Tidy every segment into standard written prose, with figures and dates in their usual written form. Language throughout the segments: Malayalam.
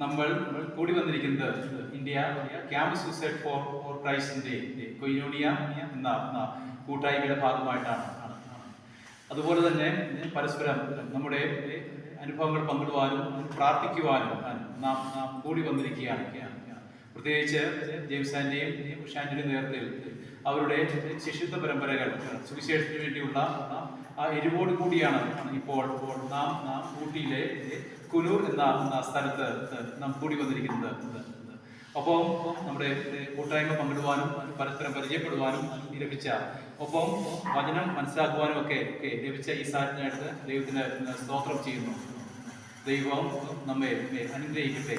നമ്മൾ കൂടി വന്നിരിക്കുന്നത് ഇന്ത്യ ക്യാമ്പ് സൂസൈഡ് ഫോർ ക്രൈസ്റ്റിന്റെ കൊയിനോണിയ എന്ന കൂട്ടായ്മയുടെ ഭാഗമായിട്ടാണ്. അതുപോലെ തന്നെ പരസ്പരം നമ്മുടെ അനുഭവങ്ങൾ പങ്കിടുവാനും പ്രാർത്ഥിക്കുവാനും നാം കൂടി വന്നിരിക്കുകയാണ്. പ്രത്യേകിച്ച് ജെയിംസ് ആന്റെയും ഉഷാന്റെയും നേതൃത്വത്തിൽ അവരുടെ ശിഷ്യത്വ പരമ്പരകൾ സുവിശേഷത്തിന് വേണ്ടിയുള്ള ആ എരിവോട് കൂടിയാണ് ഇപ്പോൾ നാം ഊട്ടിയിലെ കുനൂർ എന്ന സ്ഥലത്ത് നാം കൂടി വന്നിരിക്കുന്നത്. ഒപ്പം നമ്മുടെ കൂട്ടായ്മ പങ്കിടുവാനും പരസ്പരം പരിചയപ്പെടുവാനും ലഭിച്ച, ഒപ്പം വചനം മനസ്സിലാക്കുവാനും ഒക്കെ ലഭിച്ച ഈ സാഹചര്യമായിട്ട് ദൈവത്തിന് സ്തോത്രം ചെയ്യുന്നു. ദൈവം നമ്മെ അനുഗ്രഹിക്കട്ടെ.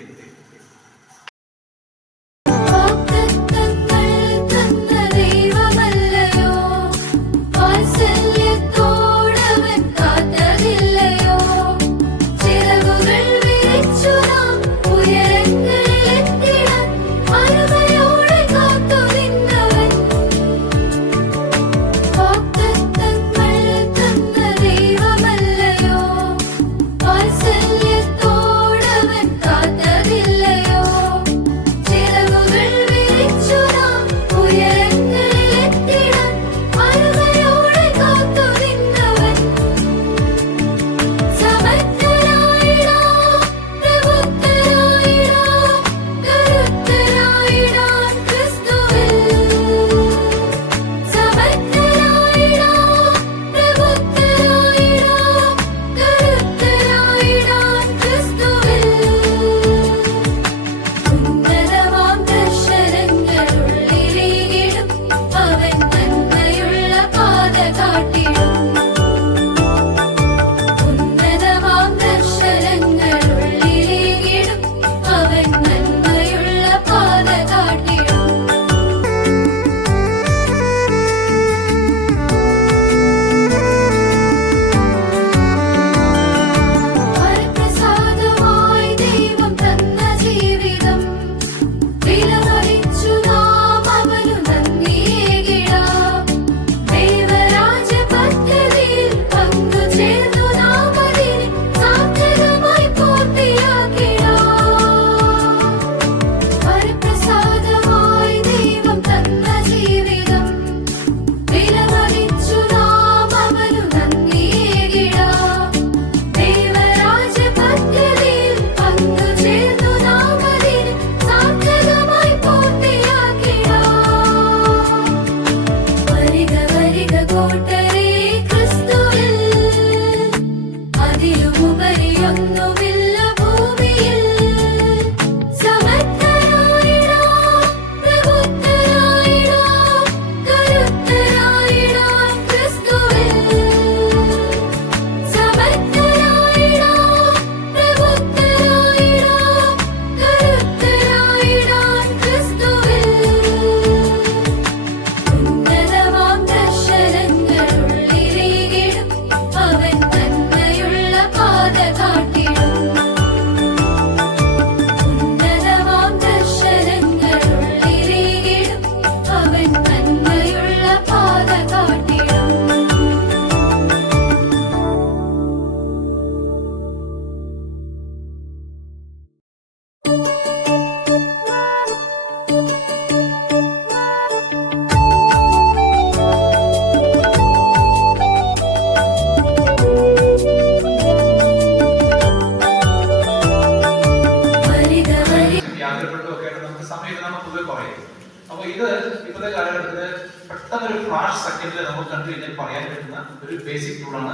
അപ്പൊ ഇത് ഇപ്പോഴത്തെ കാലഘട്ടത്തില് പെട്ടെന്നൊരു ഫ്ലാഷ് സെക്കൻഡിൽ നമുക്ക് കണ്ടു കഴിഞ്ഞാൽ പറയാൻ പറ്റുന്ന ഒരു ബേസിക് ടൂളാണ്.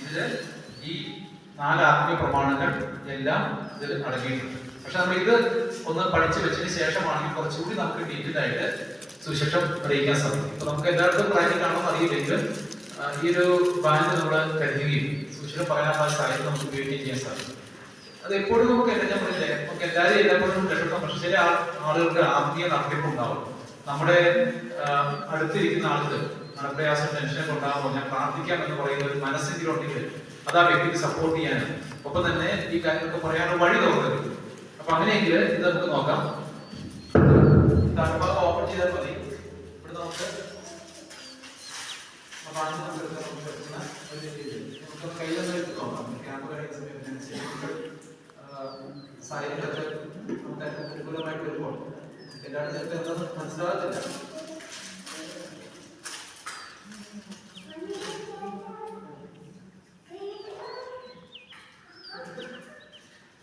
ഇതില് ഈ 4 ആത്മീയ പ്രമാണങ്ങൾ എല്ലാം ഇതിൽ അടങ്ങിയിട്ടുണ്ട്. പക്ഷെ നമ്മൾ ഇത് ഒന്ന് പഠിച്ചു വെച്ചതിന് ശേഷമാണെങ്കിൽ കുറച്ചുകൂടി നമുക്ക് ഡീറ്റെയിൽ ആയിട്ട് സുവിശേഷം അറിയിക്കാൻ സാധിക്കും. ഇപ്പൊ നമുക്ക് എല്ലാവർക്കും പ്രാക്ടിക്കൽ ആണോ അറിയില്ലെങ്കിലും ഈ ഒരു ബാൻഡ് നമ്മൾ കരുതുകയും സുവിശേഷം പറയാനുള്ള സാഹചര്യം നമുക്ക് ഉപയോഗിക്കുകയും ചെയ്യാൻ സാധിക്കും. അത് എപ്പോഴും നമുക്ക് നമുക്ക് എല്ലാവരും എല്ലായ്പ്പോഴും രക്ഷപ്പെടാം. പക്ഷെ ചില ആളുകൾക്ക് ആത്മീയ നടത്തിപ്പുണ്ടാവും. നമ്മുടെ അടുത്തിരിക്കുന്ന ആൾക്ക് മനപ്രയാസം ടെൻഷനൊക്കെ ഉണ്ടാകുമ്പോൾ ഞാൻ പ്രാർത്ഥിക്കാം എന്ന് പറയുന്ന ഒരു മനസ്സിലുണ്ടെങ്കിൽ അത് ആ വ്യക്തിക്ക് സപ്പോർട്ട് ചെയ്യാനും ഒപ്പം തന്നെ ഈ കാര്യങ്ങളൊക്കെ പറയാനുള്ള വഴി തുറന്നു. അപ്പൊ അങ്ങനെയെങ്കിൽ ഇത് നമുക്ക് നോക്കാം. ഓപ്പൺ ചെയ്താൽ മതി. ഇവിടെ നമുക്ക് കയ്യിലൊന്നും എടുത്ത് നോക്കാം. ക്യാമ്പ് കഴിയുന്ന സമയത്ത് സൈഡിലൊക്കെ വളരെ അനുകൂലമായിട്ട് വരുമ്പോൾ എല്ലാവരും ചിലപ്പോൾ എന്തൊന്നും മനസ്സിലാകത്തില്ല.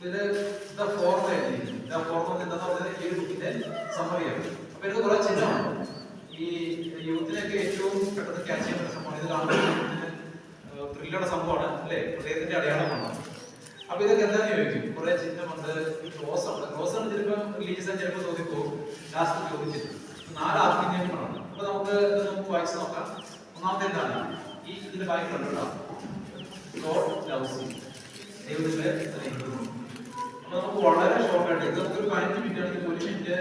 ഇത് ഫോർമ എന്താണെന്ന് പറഞ്ഞാൽ ഈ ഒരു ബുക്കിന്റെ സമ്മറിയാണ്. അപ്പൊ ഇത് കുറെ ചിഹ്നമാണ്. ഈ യൂത്തിനൊക്കെ ഏറ്റവും പെട്ടെന്ന് ക്യാച്ച് ചെയ്യുന്ന സംഭവമാണ്. ഇത് കാണുമ്പോൾ ത്രില്ലുള്ള സംഭവമാണ് അല്ലെ, ഹൃദയത്തിന്റെ അടയാളമാണ്. അപ്പൊ ഇതൊക്കെ എന്താന്ന് ചോദിക്കും, കുറെ ചിഹ്നമുണ്ട്, ക്രോസ് ഉണ്ട്. ക്രോസ് ആണ് ചിലപ്പോൾ റിലീജിയസ് ചിലപ്പോൾ ചോദിക്കും, ലാസ്റ്റ് ചോദിച്ചിട്ട് 4 ആത്മീയങ്ങളാണ്. അപ്പൊ നമുക്ക് വായിച്ചു നോക്കാം. ഒന്നാമത്തെ എന്താണ്, ഈ ഇതിന്റെ ബാക്കിലുണ്ടോ, ഗോഡ് ലവ്സ് യു, ദൈവത്തിന്റെ സ്നേഹിക്കുന്നു. അപ്പൊ നമുക്ക് വളരെ ഷോർട്ട് ആയിട്ട് ഇത് നമുക്കൊരു 15 മിനിറ്റ് ആണെങ്കിൽ 1 മിനിറ്റ്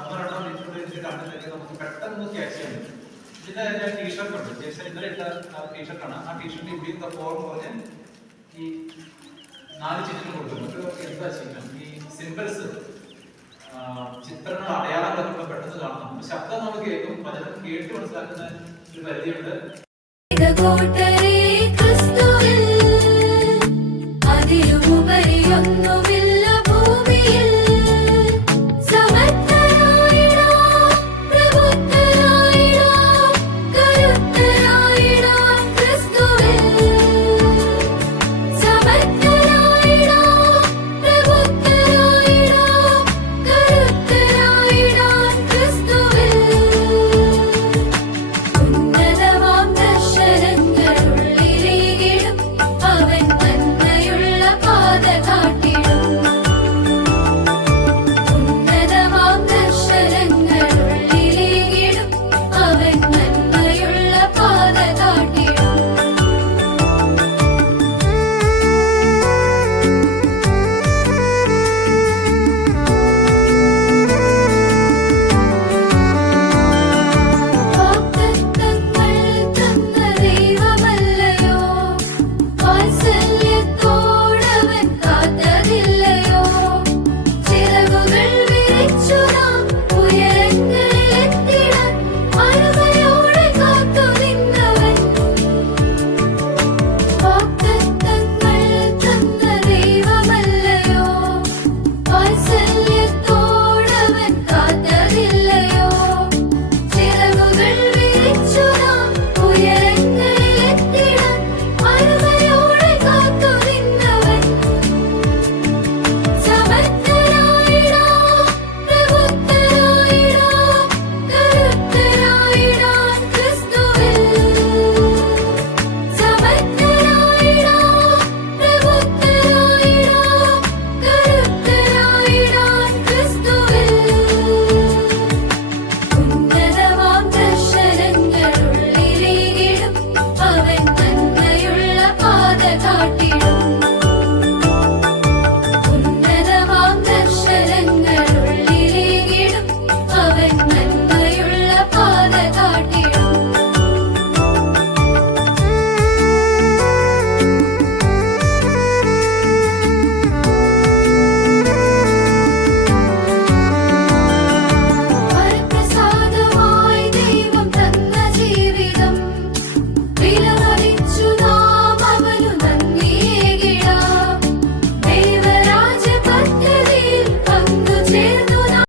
1-2 മിനിറ്റ് കണ്ടിട്ട് നമുക്ക് പെട്ടെന്ന് ക്യാച്ച് ചെയ്യാൻ പറ്റും. ഇതിന്റെ ടീഷർട്ട് ഉണ്ട്, ജേസൺ ഇന്നലെ ഇട്ട ടീഷർട്ടാണ്. ആ ടീഷർട്ട് ഇവിടെ ഫോർം പറഞ്ഞ് ഈ 4 ചിഹ്നങ്ങൾ കൊടുക്കുന്നു. എന്താ ചിഹ്നം, ഈ സിംബൽസ്, ചിത്രങ്ങൾ, അടയാളങ്ങളൊക്കെ നമ്മൾ പെട്ടെന്ന് കാണണം. ശബ്ദം നമ്മൾ കേൾക്കും, വചനം കേട്ട് മനസ്സിലാക്കുന്ന ഒരു പരിധിയുണ്ട്.